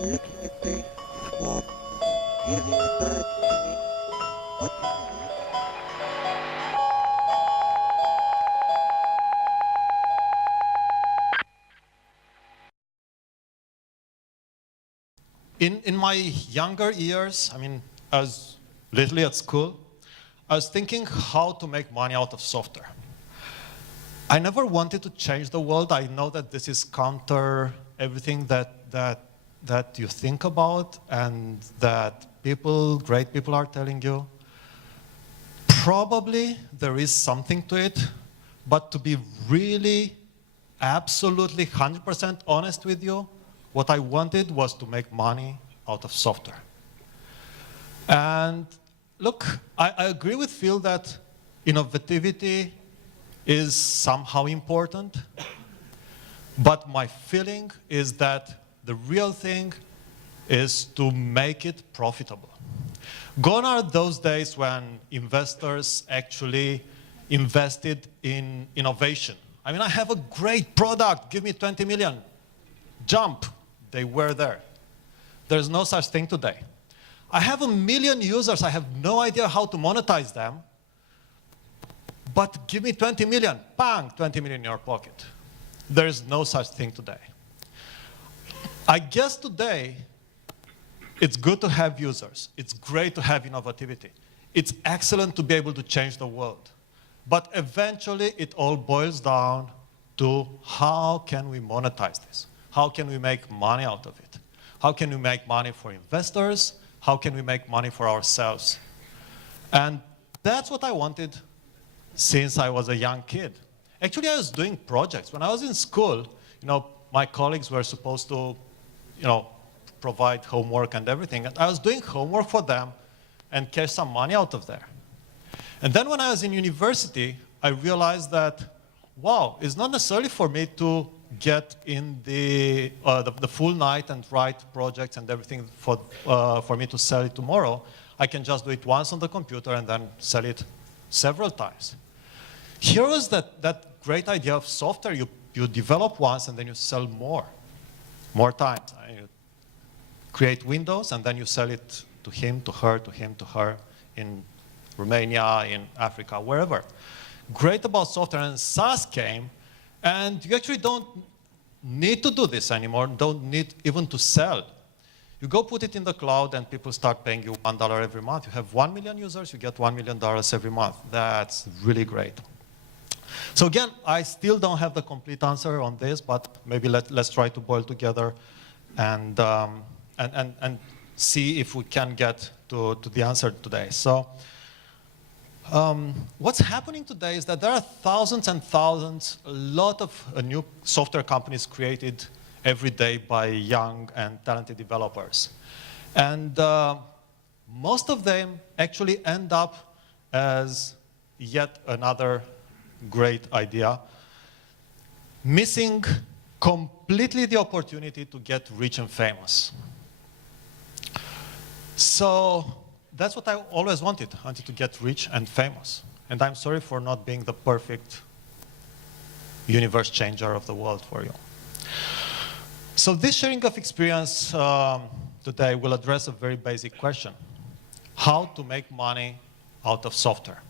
In my younger years, I mean, I was literally at school, I was thinking how to make money out of software. I never wanted to change the world. I know that this is counter everything that you think about and that great people are telling you. Probably there is something to it, but to be really absolutely 100% honest with you, what I wanted was to make money out of software. And look, I agree with Phil that innovativity is somehow important, but my feeling is that the real thing is to make it profitable. Gone are those days when investors actually invested in innovation. I mean, I have a great product, give me 20 million. Jump, they were there. There's no such thing today. I have 1 million users, I have no idea how to monetize them, but give me 20 million, bang, 20 million in your pocket. There is no such thing today. I guess today, it's good to have users. It's great to have innovativity. It's excellent to be able to change the world. But eventually, it all boils down to how can we monetize this? How can we make money out of it? How can we make money for investors? How can we make money for ourselves? And that's what I wanted since I was a young kid. Actually, I was doing projects. When I was in school, my colleagues were supposed to, provide homework and everything. And I was doing homework for them and cash some money out of there. And then when I was in university, I realized that, wow, it's not necessarily for me to get in the full night and write projects and everything for me to sell it tomorrow. I can just do it once on the computer and then sell it several times. Here was that great idea of software. You develop once and then you sell more times. You create Windows and then you sell it to him, to her, to him, to her in Romania, in Africa, wherever. Great about software, and SaaS came, and you actually don't need to do this anymore, don't need even to sell. You go put it in the cloud and people start paying you $1 every month. You have 1 million users, you get $1 million every month. That's really great. So again, I still don't have the complete answer on this, but maybe let's try to boil together and see if we can get to the answer today. So what's happening today is that there are thousands and thousands, a lot of new software companies created every day by young and talented developers. And most of them actually end up as yet another great idea, missing completely the opportunity to get rich and famous. So that's what I always wanted. I wanted to get rich and famous. And I'm sorry for not being the perfect universe changer of the world for you. So this sharing of experience today will address a very basic question: how to make money out of software.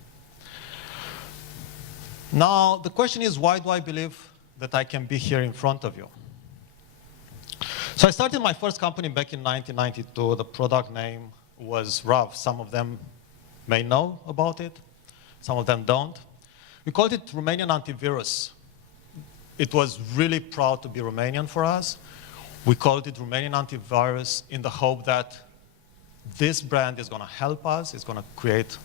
Now, the question is, why do I believe that I can be here in front of you? So I started my first company back in 1992. The product name was RAV. Some of them may know about it. Some of them don't. We called it Romanian Antivirus. It was really proud to be Romanian for us. We called it Romanian Antivirus in the hope that this brand is going to help us. It's going to create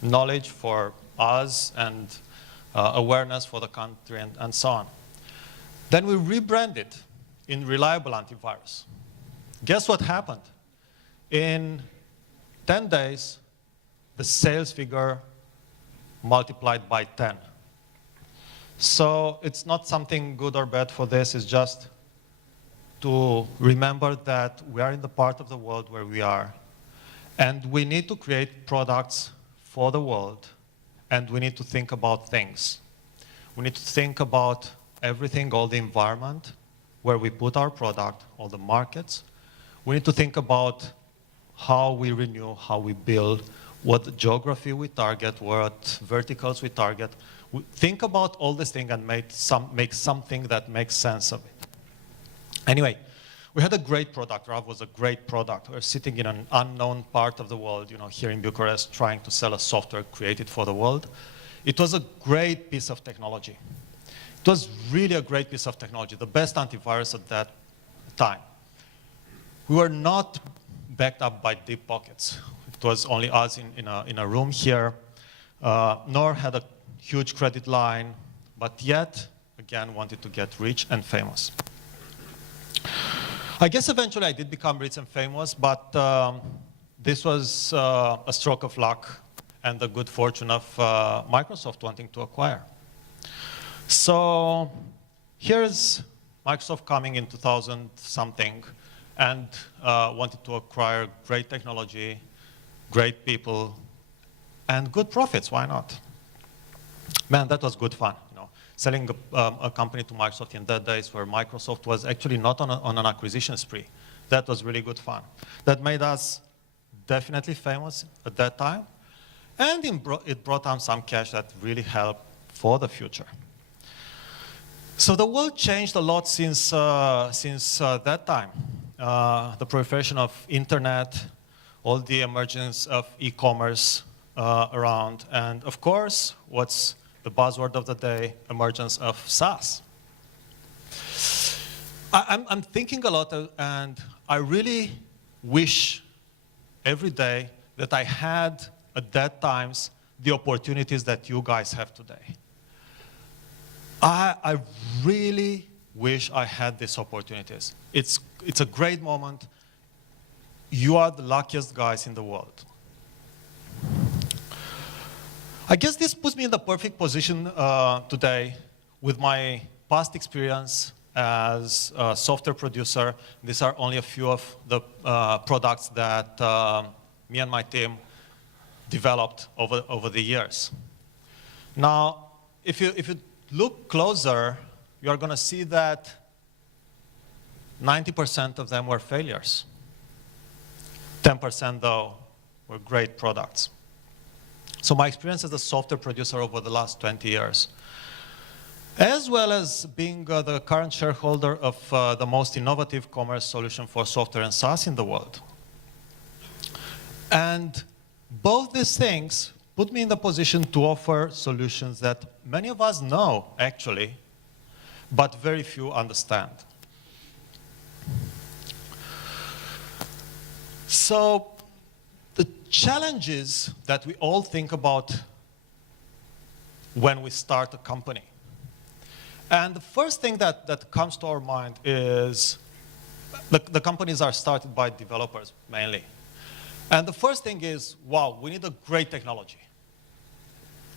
knowledge for us and awareness for the country and so on. Then we rebranded in Reliable Antivirus. Guess what happened? In 10 days, the sales figure multiplied by 10. So it's not something good or bad for this, it's just to remember that we are in the part of the world where we are, and we need to create products for the world, and we need to think about things. We need to think about everything, all the environment, where we put our product, all the markets. We need to think about how we renew, how we build, what geography we target, what verticals we target. We think about all these things and make something that makes sense of it. Anyway, we had a great product. Rav was a great product. We're sitting in an unknown part of the world, here in Bucharest, trying to sell a software created for the world. It was a great piece of technology. It was really a great piece of technology, the best antivirus at that time. We were not backed up by deep pockets. It was only us in a room here, nor had a huge credit line, but yet, again, wanted to get rich and famous. I guess eventually I did become rich and famous, but this was a stroke of luck and the good fortune of Microsoft wanting to acquire. So here's Microsoft coming in 2000-something and wanted to acquire great technology, great people, and good profits. Why not? Man, that was good fun. Selling a company to Microsoft in that days where Microsoft was actually not on an acquisition spree. That was really good fun. That made us definitely famous at that time. And it brought on some cash that really helped for the future. So the world changed a lot since that time. The proliferation of internet, all the emergence of e-commerce around, and of course, what's the buzzword of the day, emergence of SaaS. I'm thinking a lot, and I really wish every day that I had, at that times, the opportunities that you guys have today. I really wish I had these opportunities. It's a great moment. You are the luckiest guys in the world. I guess this puts me in the perfect position today with my past experience as a software producer. These are only a few of the products that me and my team developed over the years. Now, if you look closer, you are going to see that 90% of them were failures. 10%, though, were great products. So my experience as a software producer over the last 20 years, as well as being the current shareholder of the most innovative commerce solution for software and SaaS in the world. And both these things put me in the position to offer solutions that many of us know, actually, but very few understand. So the challenges that we all think about when we start a company. And the first thing that comes to our mind is the companies are started by developers, mainly. And the first thing is, wow, we need a great technology.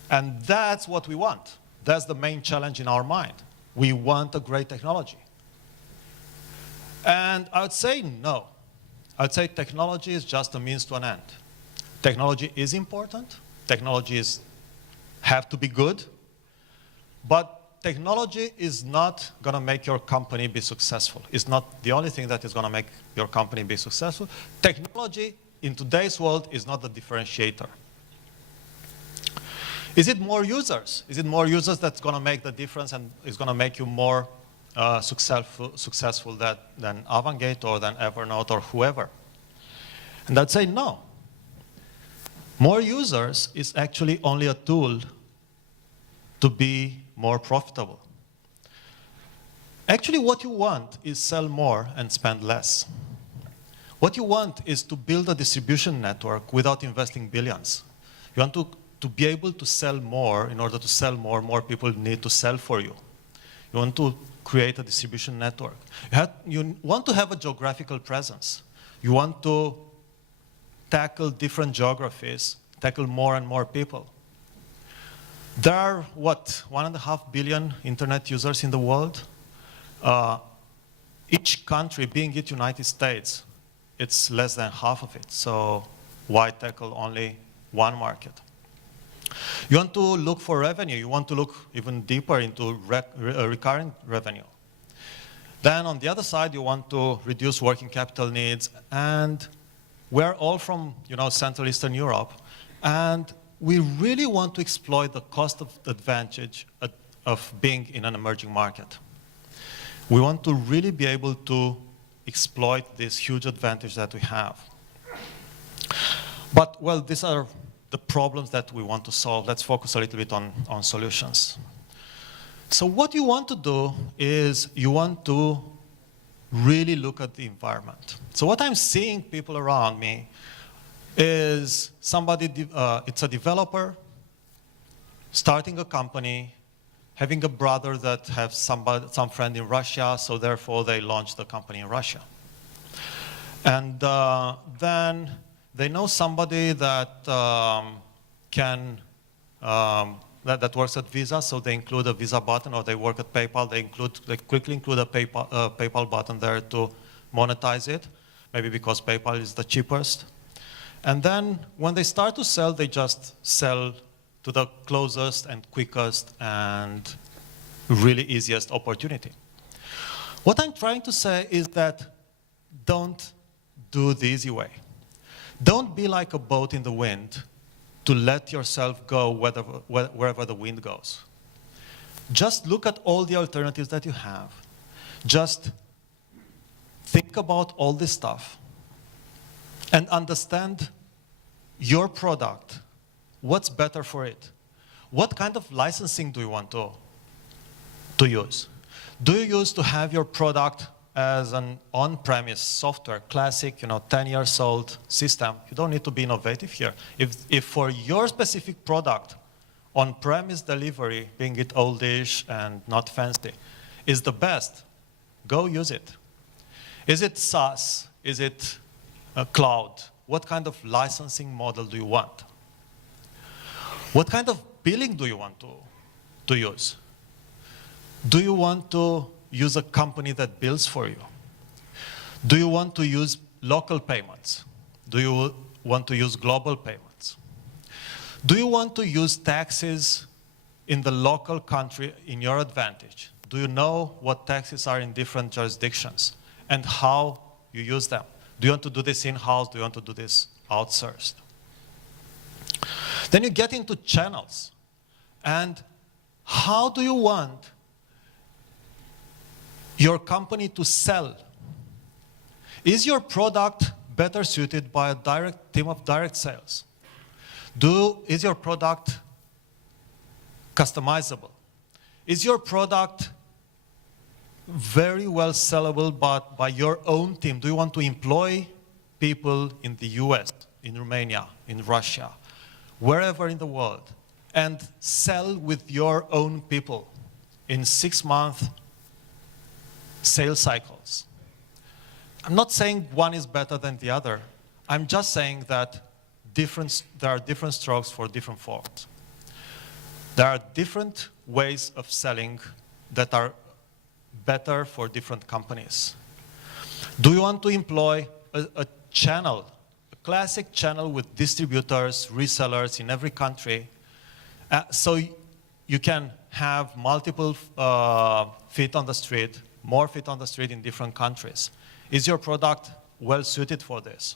And that's what we want. That's the main challenge in our mind. We want a great technology. And I would say no. I would say technology is just a means to an end. Technology is important. Technologies have to be good. But technology is not going to make your company be successful. It's not the only thing that is going to make your company be successful. Technology in today's world is not the differentiator. Is it more users? Is it more users that's going to make the difference and is going to make you more successful than Avangate or than Evernote or whoever? And I'd say no. More users is actually only a tool to be more profitable. Actually, what you want is sell more and spend less. What you want is to build a distribution network without investing billions. You want to be able to sell more. In order to sell more people need to sell for you. You want to create a distribution network. You want to have a geographical presence. You want to tackle different geographies, tackle more and more people. There are, what, 1.5 billion internet users in the world? Each country, being it United States, it's less than half of it. So why tackle only one market? You want to look for revenue. You want to look even deeper into recurring revenue. Then on the other side, you want to reduce working capital needs. And we're all from Central Eastern Europe. And we really want to exploit the cost of advantage of being in an emerging market. We want to really be able to exploit this huge advantage that we have. But, well, these are the problems that we want to solve. Let's focus a little bit on solutions. So what you want to do is you want to really look at the environment. So what I'm seeing people around me is somebody, it's a developer starting a company, having a brother that has some friend in Russia, so therefore they launched the company in Russia. And then they know somebody that that works at Visa, so they include a Visa button, or they work at PayPal, they quickly include a PayPal button there to monetize it, maybe because PayPal is the cheapest. And then when they start to sell, they just sell to the closest and quickest and really easiest opportunity. What I'm trying to say is that don't do the easy way. Don't be like a boat in the wind to let yourself go wherever the wind goes. Just look at all the alternatives that you have. Just think about all this stuff and understand your product. What's better for it? What kind of licensing do you want to use? Do you use to have your product as an on-premise software, classic, 10 years old system? You don't need to be innovative here. If for your specific product, on-premise delivery, being it oldish and not fancy, is the best, go use it. Is it SaaS? Is it a cloud? What kind of licensing model do you want? What kind of billing do you want to use? Do you want to use a company that bills for you? Do you want to use local payments? Do you want to use global payments? Do you want to use taxes in the local country in your advantage? Do you know what taxes are in different jurisdictions and how you use them? Do you want to do this in-house? Do you want to do this outsourced? Then you get into channels. And how do you want your company to sell? Is your product better suited by a team of direct sales? Is your product customizable? Is your product very well sellable but by your own team? Do you want to employ people in the US, in Romania, in Russia, wherever in the world, and sell with your own people in 6-month sales cycles? I'm not saying one is better than the other. I'm just saying that there are different strokes for different folks. There are different ways of selling that are better for different companies. Do you want to employ a channel, a classic channel with distributors, resellers in every country, so you can have multiple feet on the street, more feet on the street in different countries? Is your product well suited for this?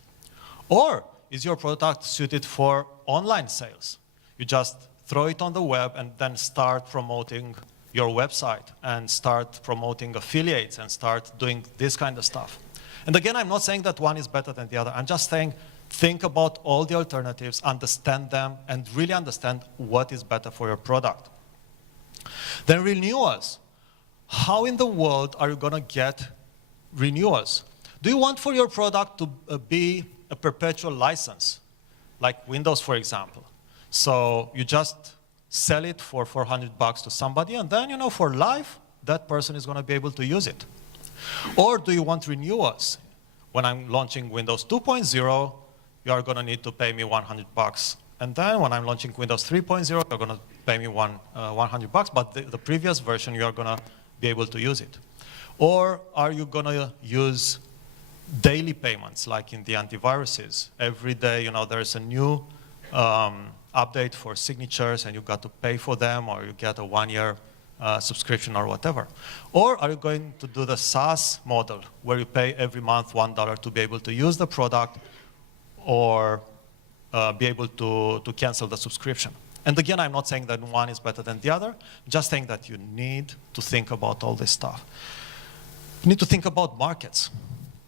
Or is your product suited for online sales? You just throw it on the web and then start promoting your website and start promoting affiliates and start doing this kind of stuff. And again, I'm not saying that one is better than the other. I'm just saying think about all the alternatives, understand them, and really understand what is better for your product. Then renewals. How in the world are you going to get renewals? Do you want for your product to be a perpetual license, like Windows, for example? So you just sell it for $400 to somebody, and then, for life, that person is going to be able to use it. Or do you want renewals? When I'm launching Windows 2.0, you are going to need to pay me $100. And then when I'm launching Windows 3.0, you're going to pay me $100, but the previous version, you are going to be able to use it. Or are you going to use daily payments, like in the antiviruses? Every day, there's a new update for signatures, and you've got to pay for them, or you get a 1-year subscription or whatever? Or are you going to do the SaaS model, where you pay every month $1 to be able to use the product, or be able to cancel the subscription? And again, I'm not saying that one is better than the other, just saying that you need to think about all this stuff. You need to think about markets.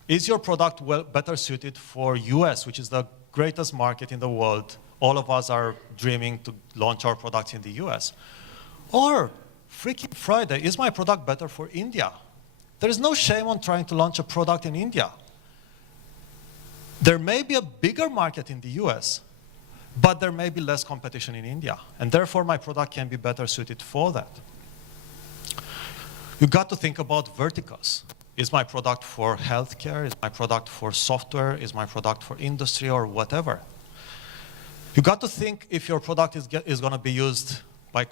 Is your product better suited for US, which is the greatest market in the world? All of us are dreaming to launch our products in the US. Or, freaking Friday, is my product better for India? There is no shame on trying to launch a product in India. There may be a bigger market in the US, but there may be less competition in India. And therefore, my product can be better suited for that. You got to think about verticals. Is my product for healthcare? Is my product for software? Is my product for industry or whatever? You got to think if your product is going to be used by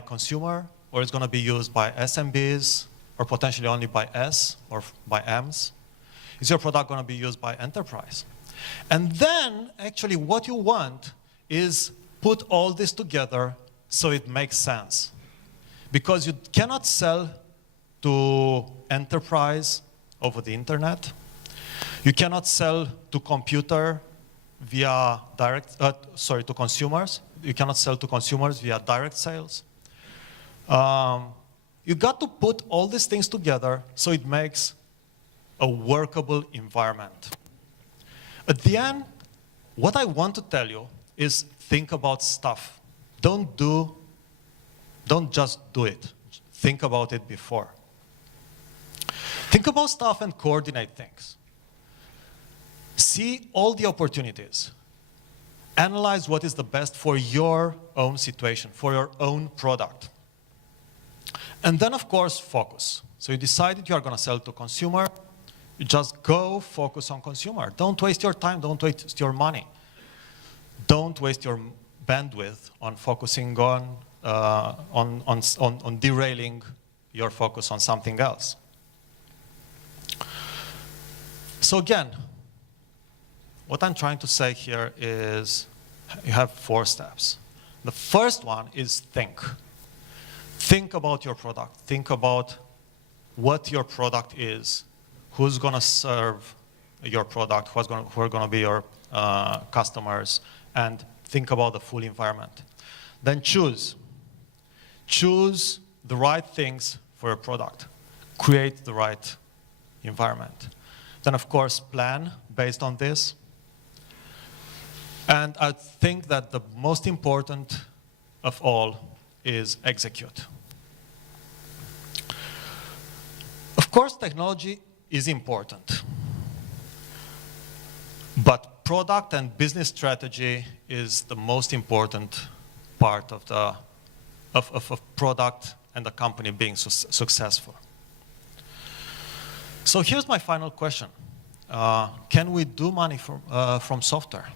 consumer, or it's going to be used by SMBs, or potentially only by S or by Ms. Is your product going to be used by enterprise? And then, actually, what you want is put all this together so it makes sense. Because you cannot sell to enterprise over the internet. You cannot sell to computer via to consumers. You cannot sell to consumers via direct sales. You got to put all these things together so it makes a workable environment. At the end, what I want to tell you is think about stuff. Don't just do it. Think about it before. Think about stuff and coordinate things. See all the opportunities. Analyze what is the best for your own situation, for your own product. And then, of course, focus. So you decided you are going to sell to consumer. You just go focus on consumer. Don't waste your time. Don't waste your money. Don't waste your bandwidth on focusing on derailing your focus on something else. So again, what I'm trying to say here is you have 4 steps. The first one is think. Think about your product. Think about what your product is, who's going to serve your product, who are going to be your customers, and think about the full environment. Then choose. Choose the right things for your product. Create the right environment. Then, of course, plan based on this. And I think that the most important of all is execute. Of course, technology is important. But product and business strategy is the most important part of product and the company being successful. So here's my final question. Can we do money from software?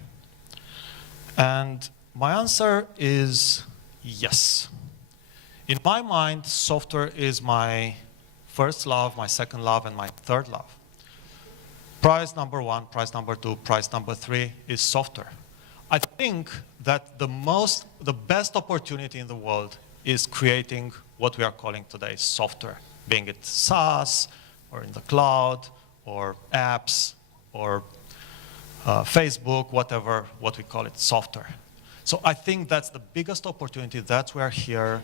And my answer is yes. In my mind, software is my first love, my second love, and my third love. Prize number 1, prize number 2, prize number 3 is software. I think that the best opportunity in the world is creating what we are calling today software, being it SaaS, or in the cloud, or apps, or Facebook, whatever, what we call it, software. So I think that's the biggest opportunity. That's where we're here.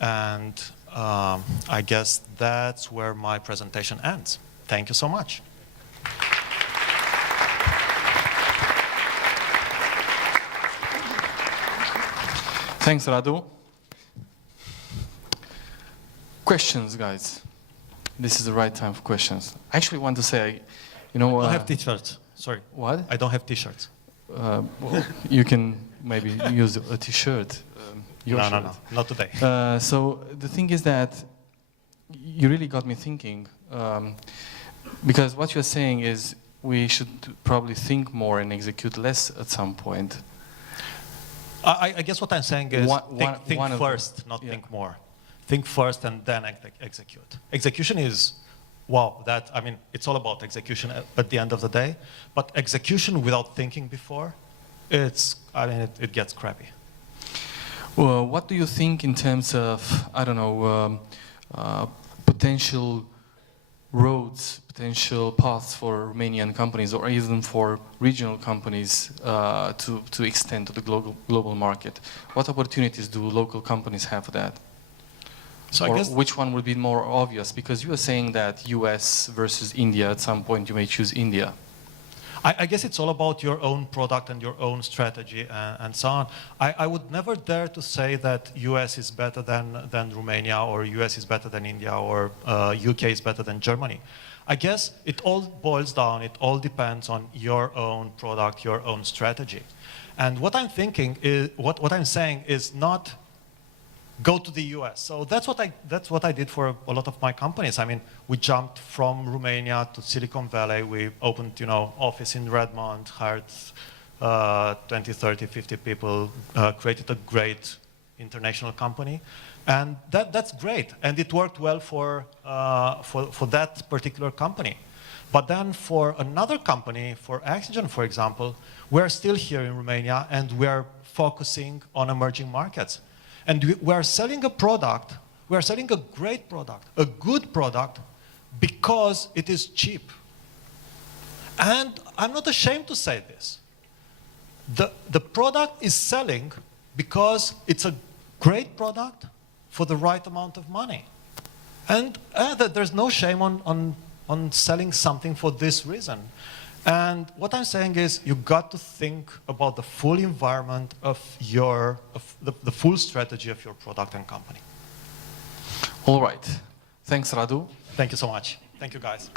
And I guess that's where my presentation ends. Thank you so much. Thanks, Radu. Questions, guys. This is the right time for questions. I actually want to say, you know... I don't have t-shirts. Sorry. What? I don't have t-shirts. Well, you can maybe use a t-shirt. No, not today. So the thing is that you really got me thinking, because what you're saying is we should probably think more and execute less at some point. I guess what I'm saying is think first, not think more. Think first and then execute. Execution is, wow, it's all about execution at the end of the day. But execution without thinking before, it gets crappy. Well, what do you think in terms of, I don't know, potential roads, potential paths for Romanian companies or even for regional companies to extend to the global market? What opportunities do local companies have for that? So or I guess which one would be more obvious? Because you are saying that US versus India, at some point you may choose India. I guess it's all about your own product and your own strategy and so on. I would never dare to say that US is better than Romania or US is better than India or UK is better than Germany. I guess it all boils down, it all depends on your own product, your own strategy. And what I'm thinking is, what I'm saying is not go to the US. So that's what I did for a lot of my companies. I mean, we jumped from Romania to Silicon Valley. We opened, office in Redmond, hired 20, 30, 50 people, created a great international company. And that's great. And it worked well for that particular company. But then for another company, for Oxygen, for example, we're still here in Romania and we're focusing on emerging markets. And we are selling a product, we are selling a great product, a good product, because it is cheap. And I'm not ashamed to say this. The product is selling because it's a great product for the right amount of money. And there's no shame on selling something for this reason. And what I'm saying is you got to think about the full environment of the full strategy of your product and company. All right. Thanks, Radu. Thank you so much. Thank you, guys.